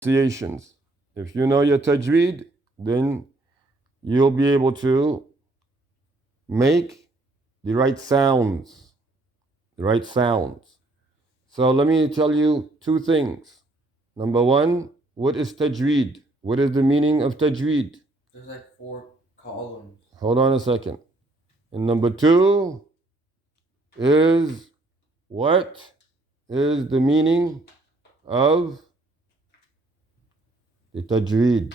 pronunciations. If you know your tajweed, then you'll be able to make the right sounds. The right sounds. So let me tell you two things. Number one, what is tajweed? What is the meaning of tajweed? There's like 4 columns. Hold on a second. And number two is, what is the meaning of the tajweed?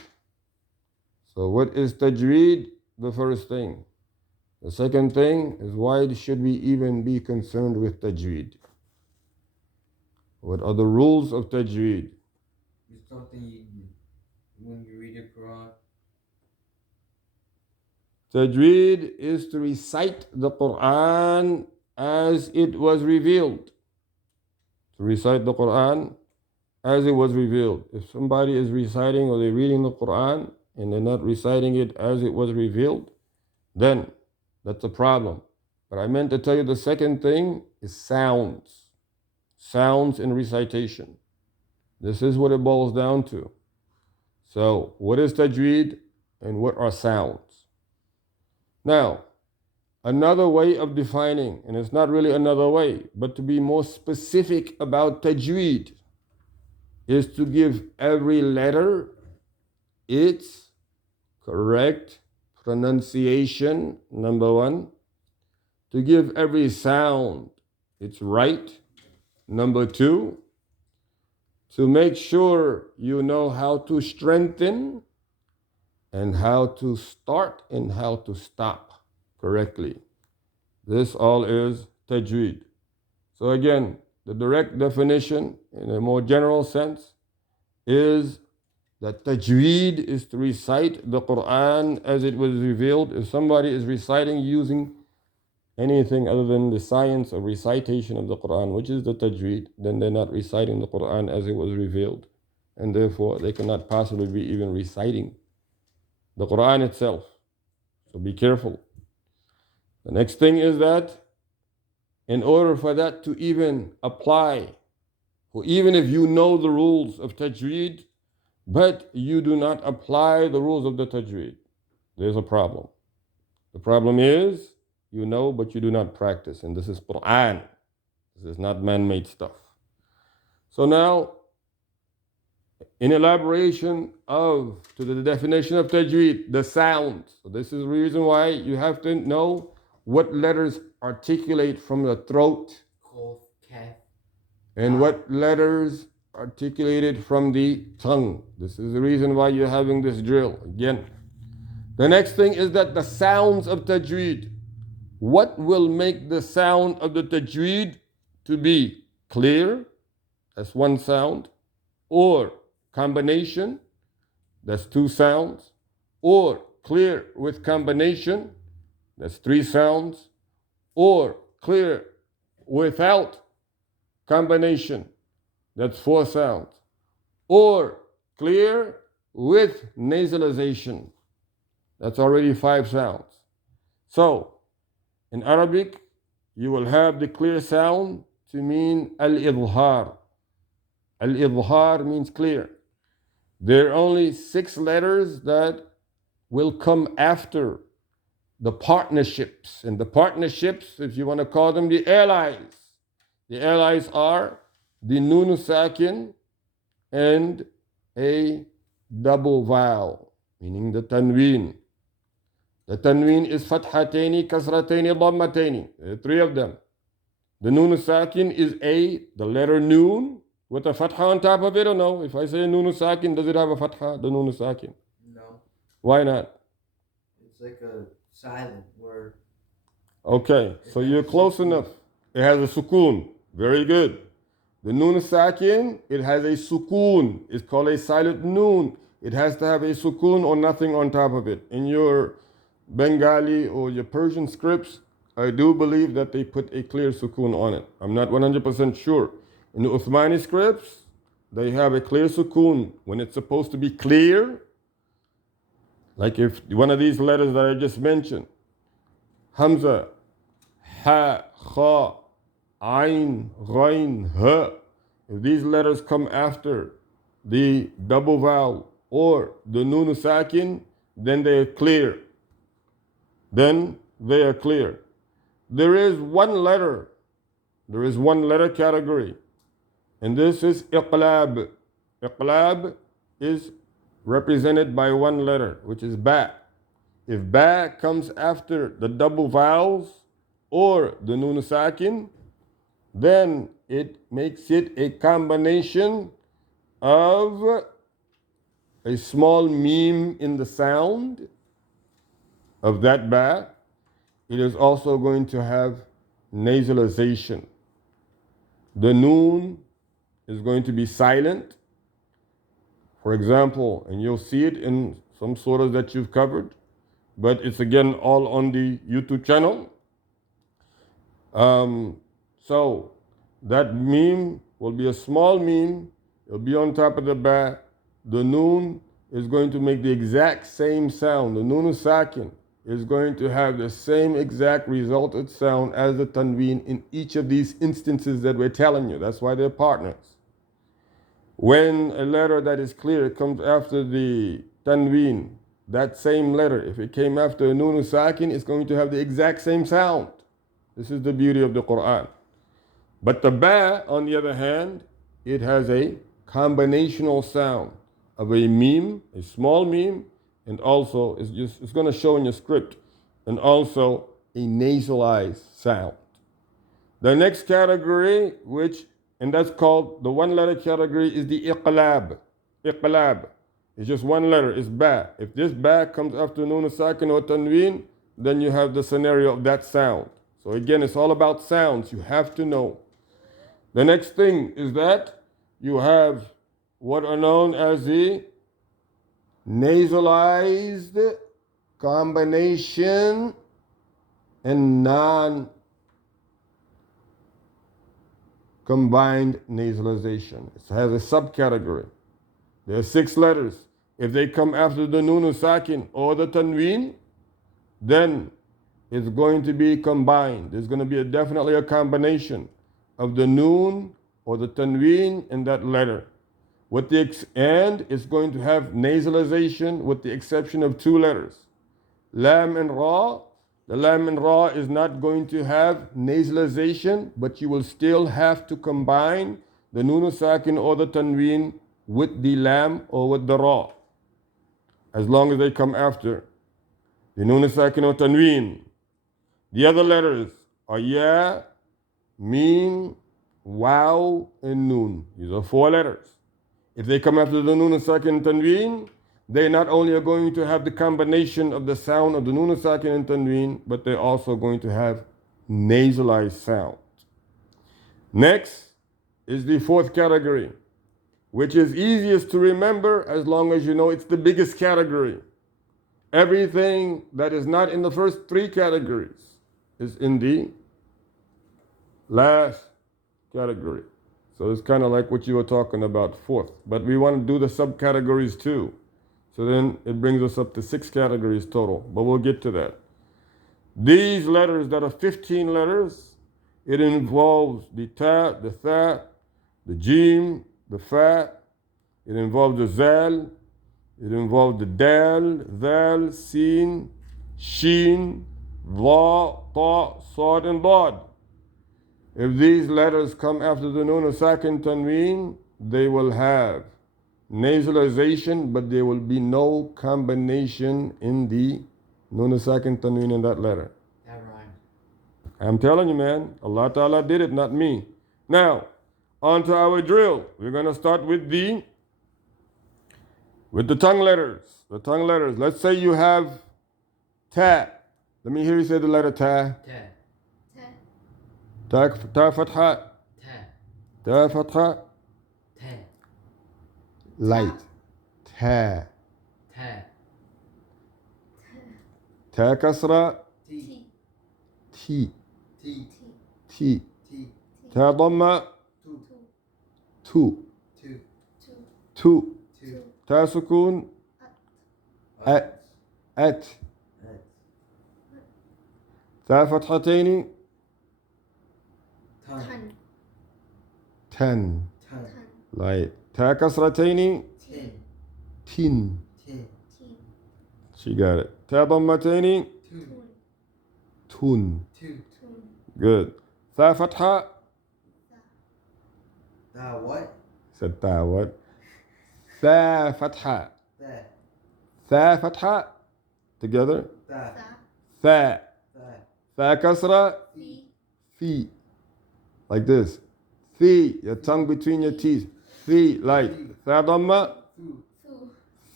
So what is tajweed? The first thing. The second thing is, why should we even be concerned with tajweed? What are the rules of tajweed? It's something when you read the Quran. Tajweed is to recite the Quran as it was revealed. To recite the Quran as it was revealed. If somebody is reciting or they're reading the Quran and they're not reciting it as it was revealed, then that's a problem. But I meant to tell you the second thing is sounds. Sounds in recitation. This is what it boils down to. So, what is tajweed and what are sounds? Now, another way of defining, and it's not really another way, but to be more specific about tajweed, is to give every letter its correct pronunciation, number one. To give every sound its right, number two. To make sure you know how to strengthen and how to start and how to stop correctly. This all is tajweed. So again, the direct definition in a more general sense is that tajweed is to recite the Quran as it was revealed. If somebody is reciting using anything other than the science of recitation of the Quran, which is the tajweed, then they're not reciting the Quran as it was revealed. And therefore, they cannot possibly be even reciting the Quran itself. So be careful. The next thing is that in order for that to even apply, or even if you know the rules of tajweed, but you do not apply the rules of the tajweed, there's a problem. The problem is, you know, but you do not practice. And this is Quran. This is not man-made stuff. So now, in elaboration of to the definition of tajweed, the sounds. So this is the reason why you have to know what letters articulate from the throat and what letters articulated from the tongue. This is the reason why you're having this drill. Again, the next thing is that the sounds of tajweed. What will make the sound of the tajweed to be clear? That's one sound. Or combination, that's two sounds. Or clear with combination, that's three sounds. Or clear without combination, that's four sounds. Or clear with nasalization, that's already five sounds. So, in Arabic, you will have the clear sound to mean al-idhar. Al-idhar means clear. There are only 6 letters that will come after the partnerships. And the partnerships, if you want to call them the allies, the allies are the nun sakin and a double vowel, meaning the tanween. The tanween is fathatayni, kasratayni, dhammatayni. There are 3 of them. The nun sakin is the letter noon, with a fatha on top of it or no? If I say nun sakin, does it have a fatha, the nun sakin? No. Why not? It's like a silent word. Okay, so you're close enough. It has a sukoon. Very good. The nun sakin, it has a sukoon. It's called a silent noon. It has to have a sukoon or nothing on top of it. In your Bengali or your Persian scripts, I do believe that they put a clear sukoon on it. I'm not 100% sure. In the Uthmani scripts, they have a clear sukoon when it's supposed to be clear. Like if one of these letters that I just mentioned, Hamza, Ha, Kha, Ain, Ghain, Ha. If these letters come after the double vowel or the nun sakin, then they are clear. Then they are clear. There is one letter category, and this is iqlab. Iqlab is represented by one letter, which is ba. If ba comes after the double vowels or the nun sakin, then it makes it a combination of a small meme in the sound of that ba. It is also going to have nasalization. The noon is going to be silent. For example, and you'll see it in some surahs that you've covered, but it's again all on the YouTube channel. So that meme will be a small meme. It'll be on top of the ba. The noon is going to make the exact same sound. The noon sakin is going to have the same exact resultant sound as the tanween in each of these instances that we're telling you. That's why they're partners. When a letter that is clear comes after the tanween, that same letter, if it came after a noon sakin, it's going to have the exact same sound. This is the beauty of the Quran. But the ba, on the other hand, it has a combinational sound of a meme, a small meme, and also it's going to show in your script, and also a nasalized sound. The next category, and that's called the one letter category, is the iqlab. Iqlab. It's just one letter, it's ba. If this ba comes after nun sakin or tanween, then you have the scenario of that sound. So again, it's all about sounds. You have to know. The next thing is that you have what are known as the nasalized combination and non-combined nasalization. It has a subcategory. There are 6 letters. If they come after the nun sakin or the tanween, then it's going to be combined. There's going to be definitely a combination of the noon or the tanween in that letter. And it's going to have nasalization with the exception of 2 letters. Lam and Ra. The Lam and Ra is not going to have nasalization, but you will still have to combine the Nun Sakin or the Tanween with the Lam or with the Ra, as long as they come after the Nun Sakin or Tanween. The other letters are Ya, Meen, Waw, and Nun. These are 4 letters. If they come after the Nun Sakin and Tanween, they not only are going to have the combination of the sound of the Nun Sakin and Tanween, but they're also going to have nasalized sound. Next is the 4th category, which is easiest to remember as long as you know it's the biggest category. Everything that is not in the first 3 categories is in the last category. So it's kind of like what you were talking about, 4th. But we want to do the subcategories too. So then it brings us up to 6 categories total. But we'll get to that. These letters that are 15 letters, it involves the ta, the tha, the jim, the fa. It involves the zal. It involves the dal, dhal, sin, sheen, dha, ta, sad, and dad. If these letters come after the nun sakin tanween, they will have nasalization, but there will be no combination in the nun sakin tanween in that letter. That rhymed. I'm telling you, man, Allah Ta'ala did it, not me. Now, on to our drill. We're going to start with the tongue letters. The tongue letters. Let's say you have ta. Let me hear you say the letter ta. Ta. Ta fatha. Ta. Ta fatha. Ta. Light. Ta. Ta. Ta kasra. T. T. T. T. T. Ta dhamma. Two. Tu. Two. Tu. Two. Ta sukun. At. At. Ta fathatayni. Ton. Ten. Ton. Light. Ta kasrataini. Tin. Tin. Tin. She got it. Ta dammataini. Tun. Tun. Tun. Good. Tha fatha. Da what? Said ta what? Tha fatha. Da. Tha fatha. Together. Da. Tha. Da. Tha kasra. Fi. Like this. Fi. Your tongue between your teeth. Fi. Like. Tha damma. Fu.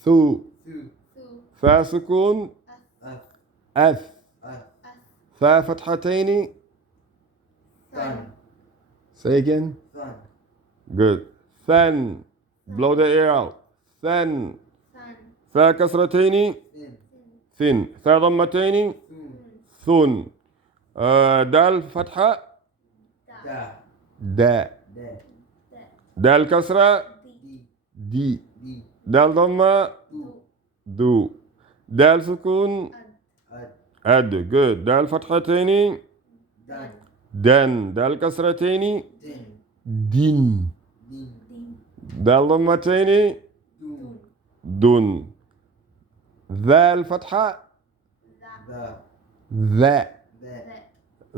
Thu. Fu. Tha sukun. Af. Ath. Af. Tha fathataini. Thun. Say again. Thun. Good. Than. Blow the air out. Than. Tha kasrataini. Thin. Thin. Tha dammataini. Thun. Thun. Dal fatha. Da. Da. Da. Dal kasra. Di. Di. Di. Dal damma. Du. Du. Dal sukun. Ad. Ad. Good. Dal fathataini. Dan. Dan. Dal kasrataini. Din. Din. Din. Dal dammataini. Dun. Dun. Dal fatha. Da. Dha. Da.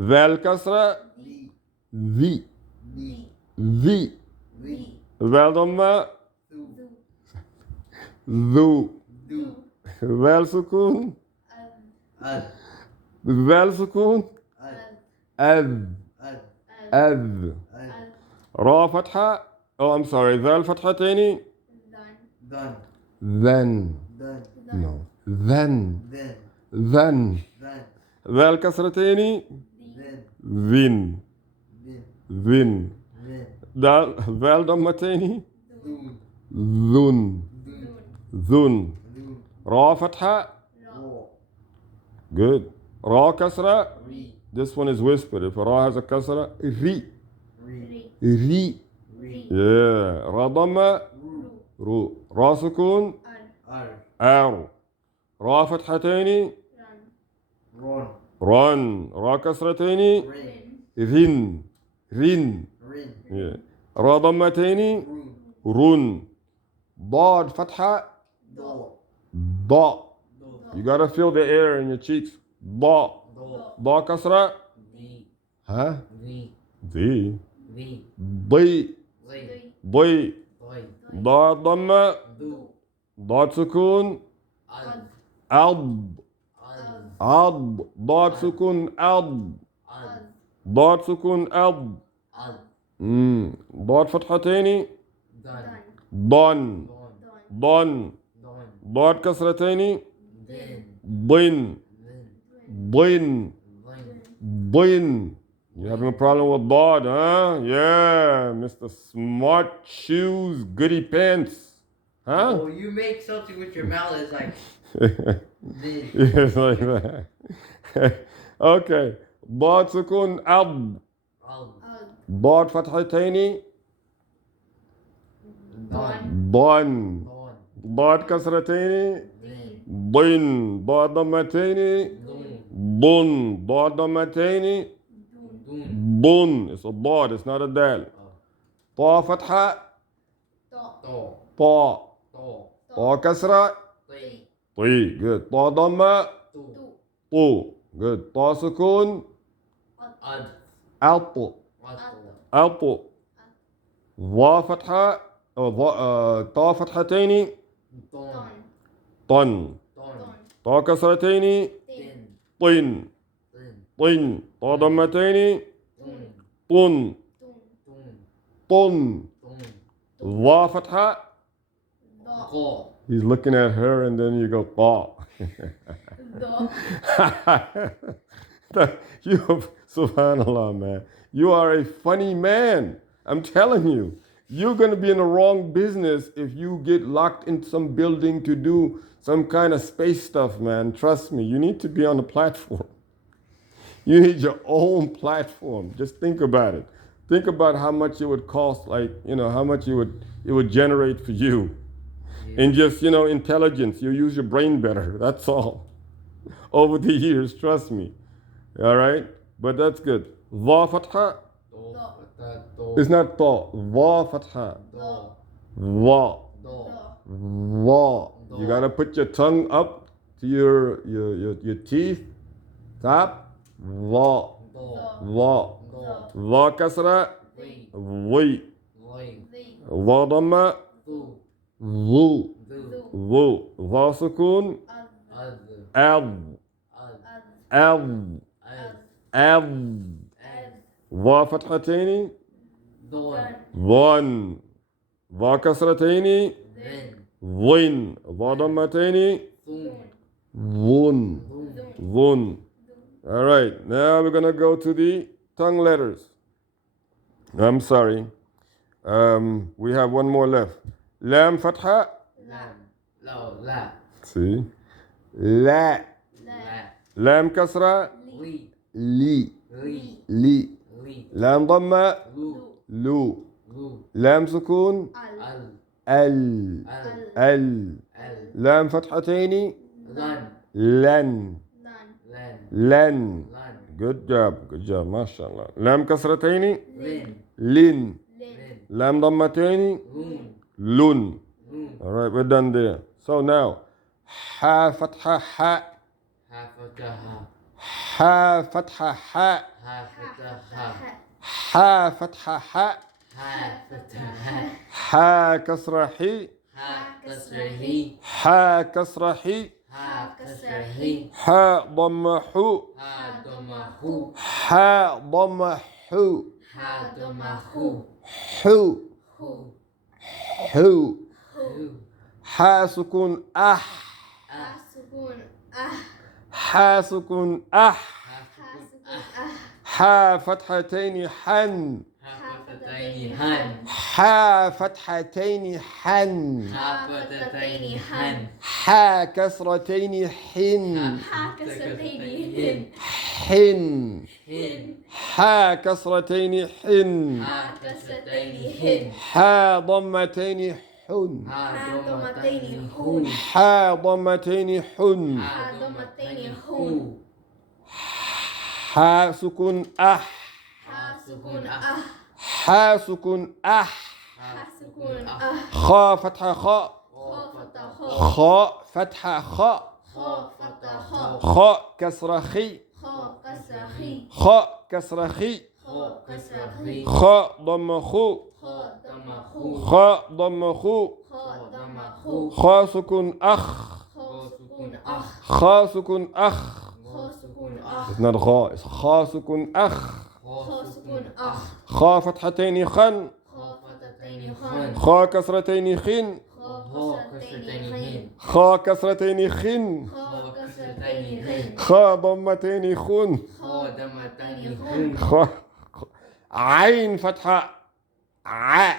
Dal kasra. Di. Dhi. Di. Dhi. Di. Dal damma. Thu. Dhu. Du. Dal sukun. Ad. Dal sukun. Ad. Adh. Ad. Adh. Ad. Ra fatha. Oh, I'm sorry. Dal fathataini. Dun. Then. Dun. No. Then. Then. Then. Then. Dal kasrataini. Then. Then. Then. Then. Then. Dal dammataini. Dun. Dhun. Dun. Dhun. Dun. Ra fatha. Raw. Good. Ra kasra. Re. This one is whispered. If a ra has a kasra, ri. Re. Ri. Re. Yeah. Ra damma. Ru. Ru. Ra sukun. Ar. Ar. Ra fathataini. Ron. Run. Ra kasrataini. Rin. Rin. Rin. Rin. Yeah. Ra dammataini. Run. Run. Dad fatha. Do. Da. Do. You gotta feel the air in your cheeks. Da. Do. Da kasra. Di. Huh? Vi. Di. Vi. Di. Zi. Di. Doi. Da damma. Du. Dad sukun. Ad. Ad. Ad. Ad. Dad sukun. Ad. Ad. Dad sukun. Ad. Ad. Dad fathataini. Dun. Don. Don. Don. Don. Dad kasrataini. Din. Din. Din. Din. Din. Din. You having a problem with dad, huh? Yeah, Mr. Smart Shoes Goody Pants. Huh? Oh, you make something with your mouth. It's like din. Yes, like that. Okay. Dad sukun ad. Al. Dad fathataini. Don. Don. Don. Dad kasrataini. Din. Din. Dad dammataini. Dun. Bun. Dad dammataini. Dun. Bun. It's a dad, it's not a dal. Ta fatha. Do. Ta. Do. Ta kasra. Tui. Ti. Good. Ta damma. Tu. Tu. Good. Ta sukun. Ad. Alpu. Atu. Alpu. Va fatha. Ta fathataini. Don. Ton. Don. Ta kasrataini. Din. Tin. Din. Tin. Ta dammataini. Dun. Tun. Dun. Tun. Dun. Va fatha. Go. He's looking at her and then you go, ta. You, subhanallah, man. You are a funny man. I'm telling you. You're going to be in the wrong business if you get locked in some building to do some kind of space stuff, man. Trust me. You need to be on the platform. You need your own platform. Just think about it. Think about how much it would cost, like, how much it would generate for you. And just, intelligence. You use your brain better. That's all. Over the years, trust me. All right? But that's good. Va fatha. Do. It's not ta. Va fatha. Do. Va. Do. Va. You gotta put your tongue up to your teeth. Top. Va. Do. Va. Do. Va kasra. Vi. Vi. Voi. Va dhamma. Du. Vu. Du. Vu. Va sukun. Az. Ad. Az. Ad. Az. Ad. Az. Va fathatayni. Don. One. Va kasratayni. Then. Win. Va dhammatayni. Soon. Wun. Soon. Wun. All right. Now we're gonna go to the tongue letters. I'm sorry. We have one more left. Lam fatha. Lam. Lo. La. See. La. La. Lam kasra. Li. Li. Li. Li. Li. Lam dhamma. Lu. Lu. Lu. Lam sukun. Al. Al. Al. Al. Al. لام فتحتين Lan. لن Lan. لن Lan. good job ما شاء الله لام كسرتين Lin. لن Lin. لام ضمتين Loon. لن Loon. all right we're done there so now ح فتحة ح Ha fataha. ح فتحة ح Ha fataha. ح فتحة ح Ha fataha. ح كسرة حي Ha kasrahi. ح كسرة حي Ha kasrahi. ح ضم حو Ha domahu. ح ضم حو Ha domahu. حو Hu. حو Hu. ح سكون أح Ah. ح سكون أح Ha sukun ah. ح فتحتين حن Ha fatataini han. ح فتحتين حن Ha fatataini han. ح كسرتين حن Ha kasraini حن hin. ح كسرتين حن Ha kasraini hin. ح ضمتين حن Ha domataini hun. ح ضمتين حن Ha domataini hu. ح سكون أح Ha sukun ah. ح سكون أح Ha sukun ah. خاء فتحة خاء Kho fataho. خاء فتحة خاء Kho fataho. خاء كسرة خي Kho kasrahi. خاء كسرة خي Kho kasrahi. خاء ضم خو Kho damahu. خاء ضم خو Kho damahu. خاء سكون أخ Kho sukun ah. خاء سكون أخ Kho sukun ah. It's not خاء it's خاء سكون أخ Kho sukun ah. خاء فتحتين خن Kho fatataini khan. خاء كسرتين خن Kho kasraini hin. خاء كسرتين خن Kho kasraini hin. خاء ضمتين خن Kho damataini hun. خاء عين فتحة ع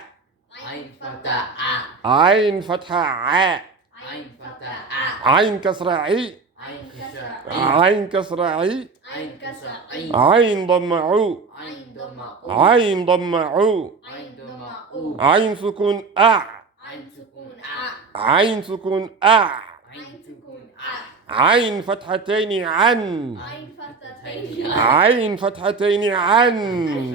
Ain fata a. عين فتحة ع Ain fata a. عين كسرة عي Ain kasra i. عين كسرة عي Ain kasra i. عين ضم عو Ain doma'u. عين ضم عو Ain doma'u. عين سكون أع Ain sukun a. عين سكون أع Ain sukun a. عين فتحتين عن Ain fatataini an. عين فتحتين عن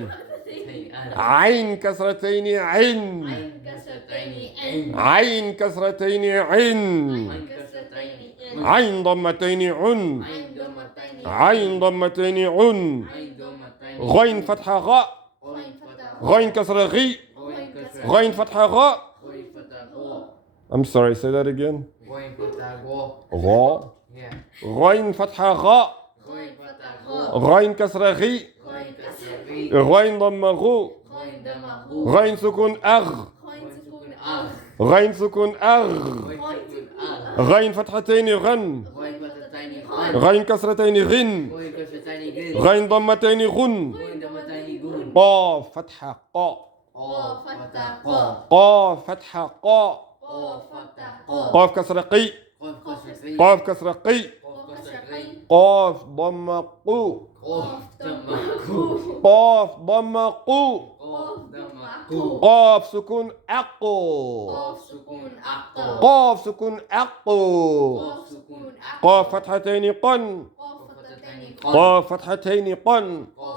Fatataini an. عين كسرتين عن Ain kasrataini in. عين كسرتين عن Ain kasrataini in. عين ضمتين عن Ain domataini. عين ضمتين عن Ain domataini. غين فتحة غاء Goin fata. غين كسرة غي Goin kasra. غين فتحة غاء Goin fata go. I'm sorry say that again Goin fata go. غاء Yeah. غين فتحة غاء Goin fata go. غين كسرة غي Goin kasra ri. غين ضم غو Goin damahu. غين سكون أغ Goin sukun ah. غين سكون أغ Goin sukun ah. غين فتحتين غن Goin fatataini han. غين كسرتين غن Goin kasrataini gin. غين ضمتين غن Goin damataini gun. قاف فتحة قاء Qo fata qo. قاف فتحة قاء Qo fata qo. قاف كسرة قي Qo kasra ri. قاف كسرة قي Qo kasra ri. قاف ضم قو Qo damaku. قاف ضم قو Qo damaku. قاف سكون أقو Qo sukun aqo. قاف سكون أقو Qo sukun aqo. قاف فتحتين قن Qo fatataini qo. قاف فتحتين قن Qo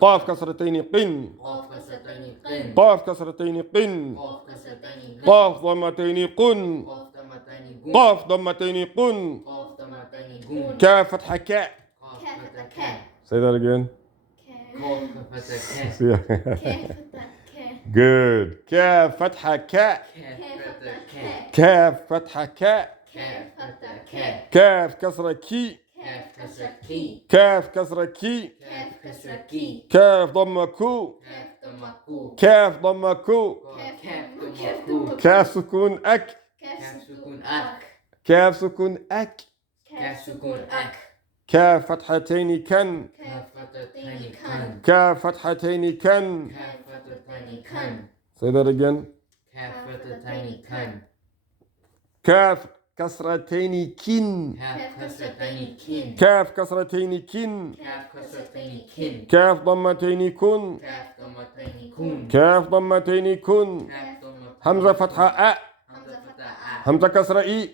قاف كسرتين قن قاف كسرتين قن قاف ضمتين قن قاف ضمتين قن كاف فتحة كاء. Say that again. Good. كاف فتحة كاء. كاف فتحة كاء. كاف كسرة كي. كاف كسرة كي. كاف ضمة كو. كاف ضمة كو. كاف سكون أك. كاف سكون أك. كاف فتحتين كن. كاف فتحتين كن. Say that again. كاف كسرتين كن. كاف كسرتين كن. كاف ضمتين كن. كاف ضمتين كن. همزة فتحة أ. همزة كسرة إي.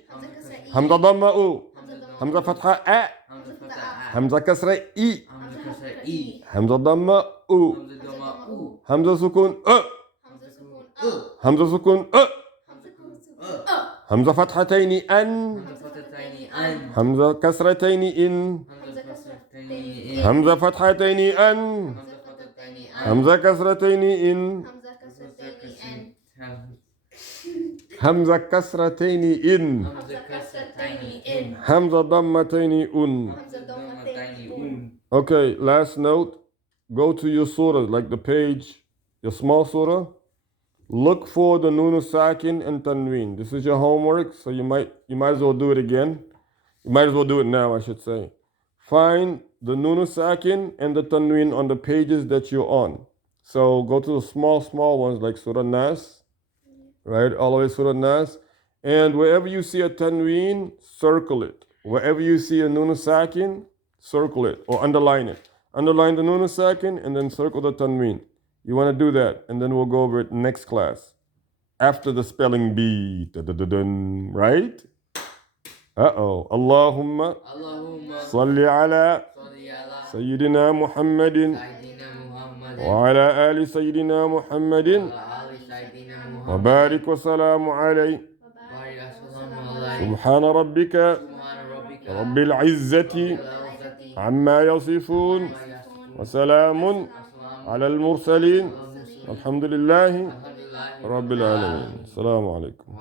همزة ضمة أو. همزة فتحة أ. همزة كسرة إي. همزة ضمة أو. همزة سكون أ. همزة سكون أ. همزة فتحتين أن. همزة كسرتين إن. همزة فتحتين أن. همزة كسرتين إن. همزة كسرتين إن. همزة ضمتين أن. Okay, last note. Go to your surah, like the page, your small surah. Look for the Nun Sakin and Tanween. This is your homework, so you might as well do it again. You might as well do it now, I should say. Find the Nun Sakin and the Tanween on the pages that you're on. So go to the small ones like Surah Nas, right? All the way Surah Nas. And wherever you see a Tanween, circle it. Wherever you see a Nun Sakin, circle it or underline it. Underline the Nun Sakin and then circle the Tanween. You want to do that, and then we'll go over it next class. After the spelling bee. Right? Allahumma salli ala Sayyidina Muhammadin wa ala ali Sayyidina Muhammadin wa barik wa salamu alayhi. Subhana rabbika rabbil izzati amma yasifun wa salamun على المرسلين الحمد لله رب العالمين. السلام عليكم.